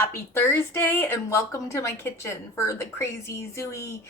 Happy Thursday and welcome to my kitchen for the crazy zooey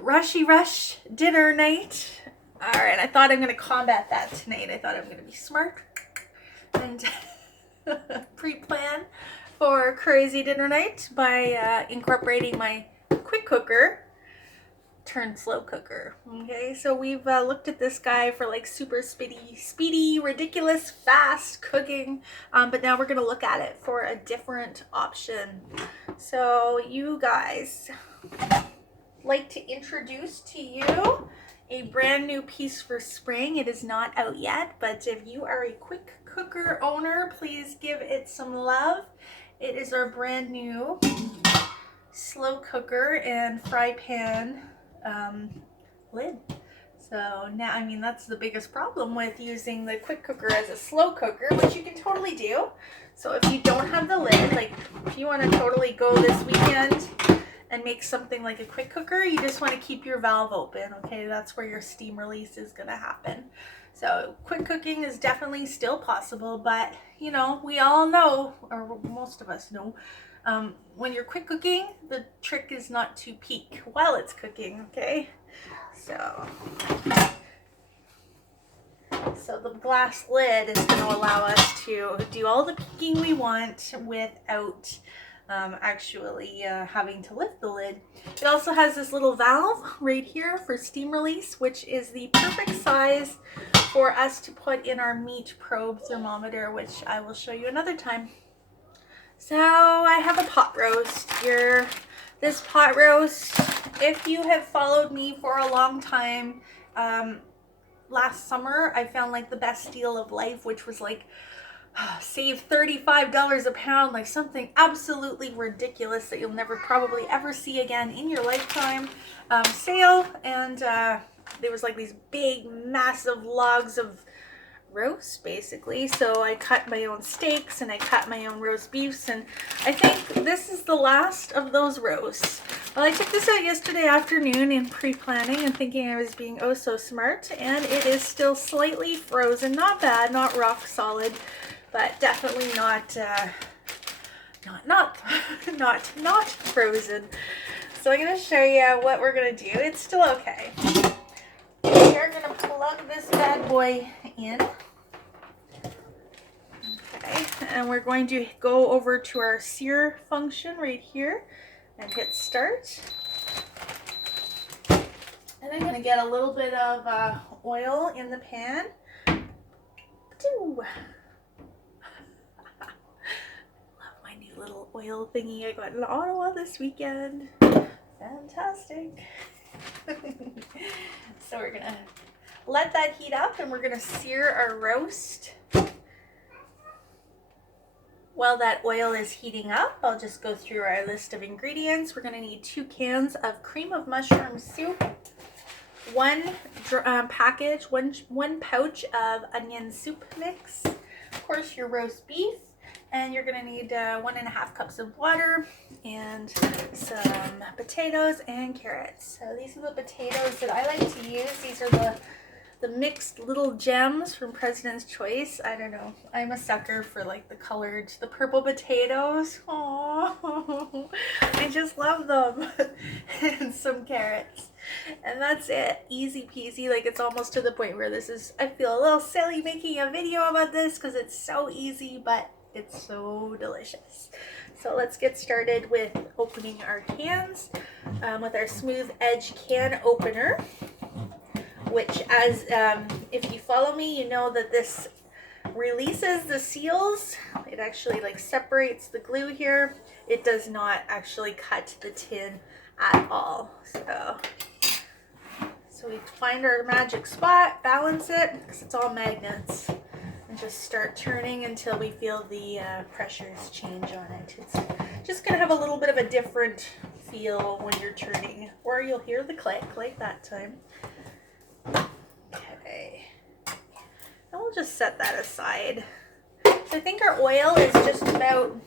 rushy rush dinner night. Alright, I thought I'm going to combat that tonight. I thought I'm going to be smart and pre-plan for crazy dinner night by incorporating my quick cooker turned slow cooker. Okay, so we've looked at this guy for like super speedy, ridiculous, fast cooking, but now we're gonna look at it for a different option. So you guys, like to introduce to you a brand new piece for spring. It is not out yet, but if you are a quick cooker owner, please give it some love. It is our brand new slow cooker and fry pan lid. So now, I mean, that's the biggest problem with using the quick cooker as a slow cooker, which you can totally do. So if you don't have the lid, like if you want to totally go this weekend and make something like a quick cooker, you just want to keep your valve open. Okay, that's where your steam release is going to happen. So quick cooking is definitely still possible, but you know, we all know, or most of us know, when you're quick cooking, the trick is not to peek while it's cooking, okay? So the glass lid is going to allow us to do all the peeking we want without actually having to lift the lid. It also has this little valve right here for steam release, which is the perfect size for us to put in our meat probe thermometer, which I will show you another time. So I have a pot roast here. This pot roast, if you have followed me for a long time, last summer I found like the best deal of life, which was like save $35 a pound, like something absolutely ridiculous that you'll never probably ever see again in your lifetime, sale. And there was like these big massive logs of roast basically. So I cut my own steaks and I cut my own roast beefs, and I think this is the last of those roasts. Well, I took this out yesterday afternoon in pre-planning and thinking I was being oh so smart, and it is still slightly frozen. Not bad, not rock solid, but definitely not not frozen. So I'm going to show you what we're going to do. It's still okay. We're going to plug this bad boy in. Okay, and we're going to go over to our sear function right here and hit start. And I'm going to get a little bit of oil in the pan. Love my new little oil thingy I got in Ottawa this weekend. Fantastic. So we're gonna let that heat up and we're gonna sear our roast. While that oil is heating up, I'll just go through our list of ingredients. We're gonna need 2 cans of cream of mushroom soup, one pouch of onion soup mix, of course your roast beef, and you're going to need 1.5 cups of water and some potatoes and carrots. So these are the potatoes that I like to use. These are the mixed little gems from President's Choice. I don't know. I'm a sucker for like the purple potatoes. Aww, I just love them. And some carrots. And that's it. Easy peasy. Like, it's almost to the point where I feel a little silly making a video about this because it's so easy, but it's so delicious. So let's get started with opening our cans with our smooth edge can opener, which, as if you follow me, you know that this releases the seals. It actually like separates the glue here. It does not actually cut the tin at all. So we find our magic spot, balance it, because it's all magnets, and just start turning until we feel the pressures change on it. It's just going to have a little bit of a different feel when you're turning, or you'll hear the click like that time. Okay, and we'll just set that aside. So I think our oil is just about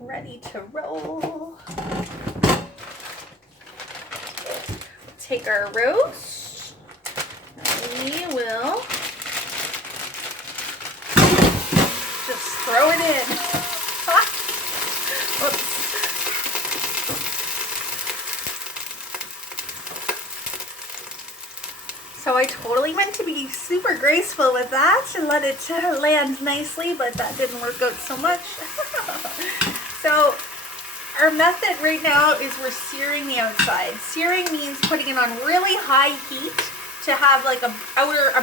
ready to roll. We'll take our roast. We will just throw it in. I totally meant to be super graceful with that and let it land nicely, but that didn't work out so much. So our method right now is we're searing the outside. Searing means putting it on really high heat to have like a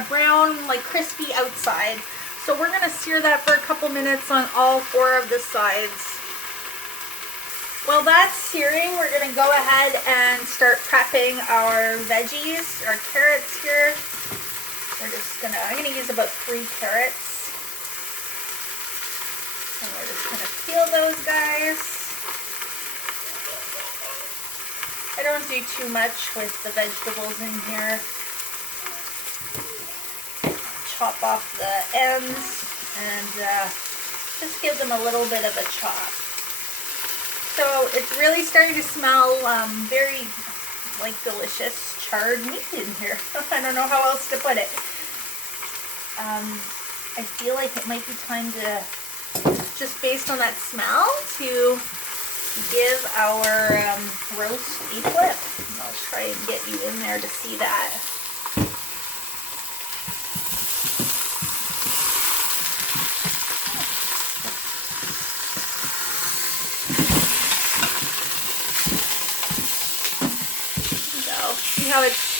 brown, like crispy outside. So we're gonna sear that for a couple minutes on all 4 of the sides. While that's searing, we're gonna go ahead and start prepping our veggies, our carrots here. I'm gonna use about 3 carrots. And we're just gonna peel those guys. I don't do too much with the vegetables in here. Chop off the ends and just give them a little bit of a chop. So it's really starting to smell very like delicious charred meat in here. I don't know how else to put it. I feel like it might be time to, just based on that smell, to give our roast a flip. I'll try and get you in there to see that. See how it's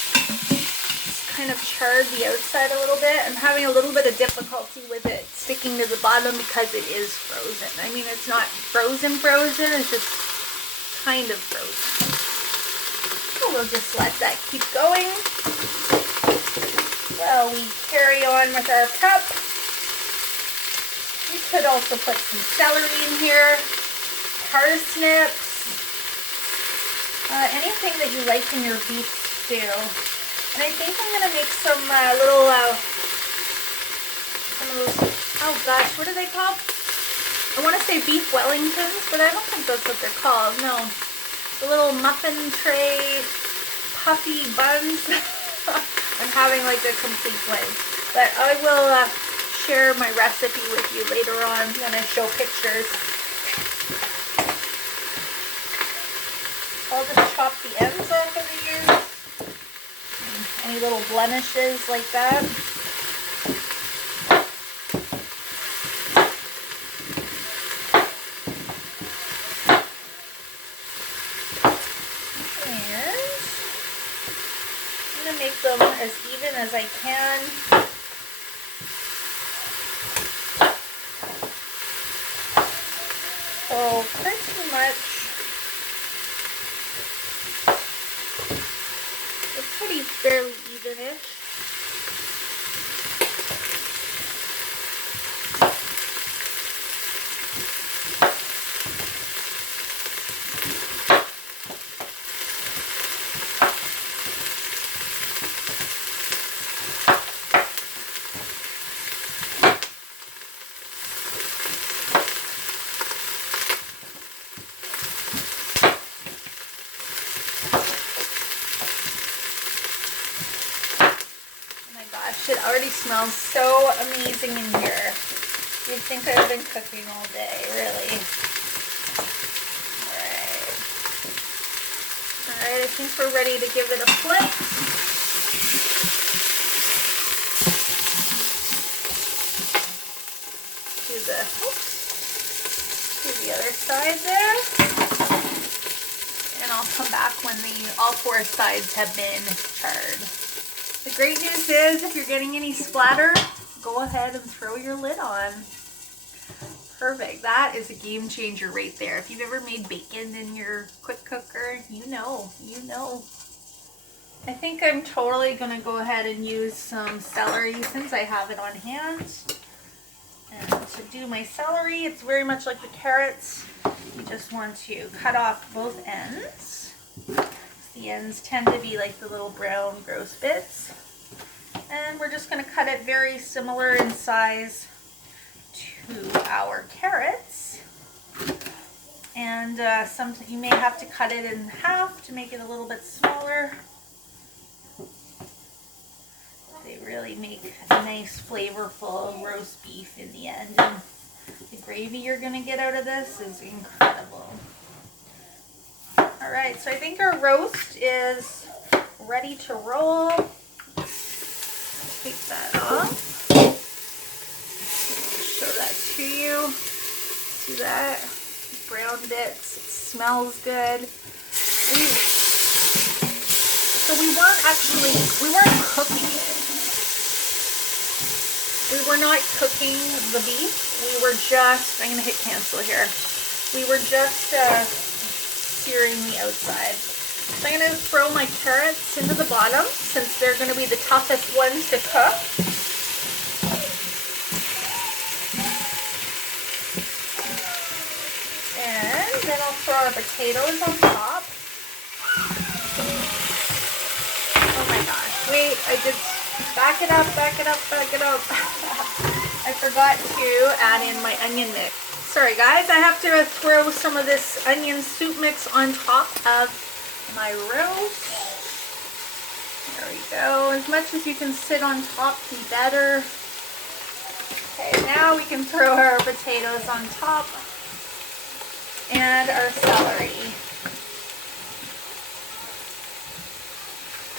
kind of charred the outside a little bit? I'm having a little bit of difficulty with it sticking to the bottom because it is frozen. I mean, it's not frozen, it's just kind of frozen. So we'll just let that keep going while we carry on with our prep. You could also put some celery in here, parsnips, anything that you like in your beef stew. And I think I'm gonna make some little, some of those, oh gosh, what are they called? I want to say beef Wellingtons, but I don't think that's what they're called. No, the little muffin tray, puffy buns. I'm having like a complete blank, but I will share my recipe with you later on when I show pictures. I'll just chop the ends off of these. Any little blemishes like that. And I'm going to make them as even as I can. So pretty much pretty fairly even-ish. It already smells so amazing in here. You'd think I've been cooking all day, really. Alright, I think we're ready to give it a flip. To the other side there. And I'll come back when all 4 sides have been charred. The great news is, if you're getting any splatter, go ahead and throw your lid on. Perfect. That is a game changer right there. If you've ever made bacon in your quick cooker, you know. I think I'm totally going to go ahead and use some celery since I have it on hand. And to do my celery, it's very much like the carrots. You just want to cut off both ends. The ends tend to be like the little brown gross bits. And we're just going to cut it very similar in size to our carrots. And you may have to cut it in half to make it a little bit smaller. They really make a nice flavorful roast beef in the end. And the gravy you're going to get out of this is incredible. Alright, so I think our roast is ready to roll. take that off. Show that to you. See that? Brown bits. It smells good. So we weren't cooking it. We were not cooking the beef. We were just, I'm gonna hit cancel here. We were just searing the outside. So I'm gonna throw my carrots into the bottom since they're gonna be the toughest ones to cook. And then I'll throw our potatoes on top. Oh my gosh, wait, I did, back it up. I forgot to add in my onion mix. Sorry guys, I have to throw some of this onion soup mix on top of my roast. There we go. As much as you can sit on top, the better. Okay, now we can throw our potatoes on top and our celery.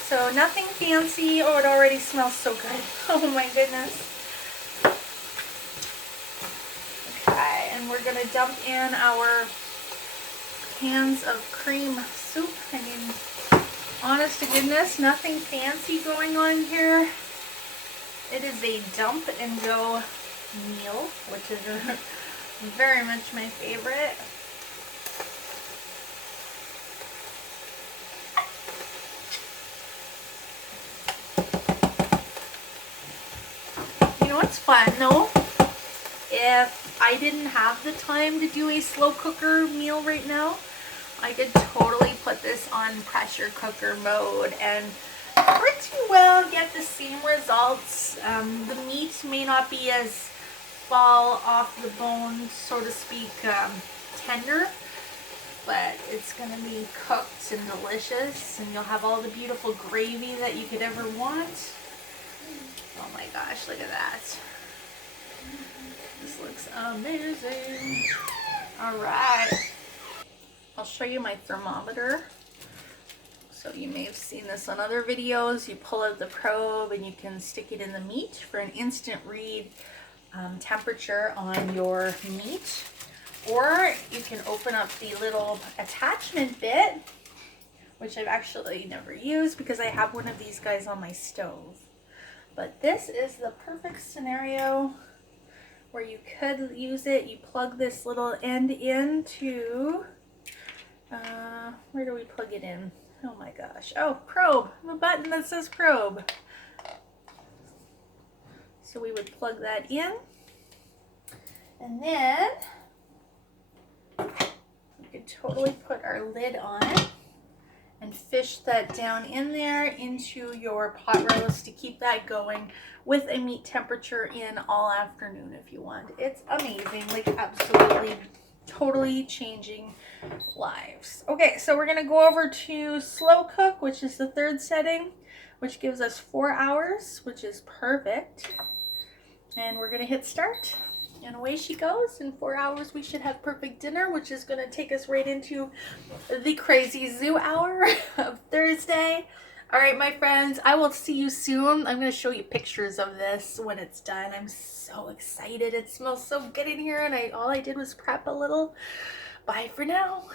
So nothing fancy. Oh, it already smells so good. Oh my goodness. Okay, and we're gonna dump in our cans of cream soup. I mean, honest to goodness, nothing fancy going on here. It is a dump and go meal, which is very much my favorite. You know what's fun though? If I didn't have the time to do a slow cooker meal right now, I could totally put this on pressure cooker mode and pretty well get the same results. The meat may not be as fall off the bone, so to speak, tender, but it's going to be cooked and delicious, and you'll have all the beautiful gravy that you could ever want. Oh my gosh, look at that. This looks amazing. All right. I'll show you my thermometer. So you may have seen this on other videos. You pull out the probe and you can stick it in the meat for an instant read temperature on your meat. Or you can open up the little attachment bit, which I've actually never used because I have one of these guys on my stove. But this is the perfect scenario where you could use it. You plug this little end into, where do we plug it in? Oh my gosh. Oh, probe. A button that says probe. So we would plug that in. And then we could totally put our lid on and fish that down in there into your pot roast to keep that going with a meat temperature in all afternoon if you want. It's amazing, like absolutely, totally changing lives. Okay, so we're gonna go over to slow cook, which is the third setting, which gives us 4 hours, which is perfect. And we're gonna hit start. And away she goes. In 4 hours, we should have perfect dinner, which is going to take us right into the crazy zoo hour of Thursday. All right, my friends, I will see you soon. I'm going to show you pictures of this when it's done. I'm so excited. It smells so good in here, and all I did was prep a little. Bye for now.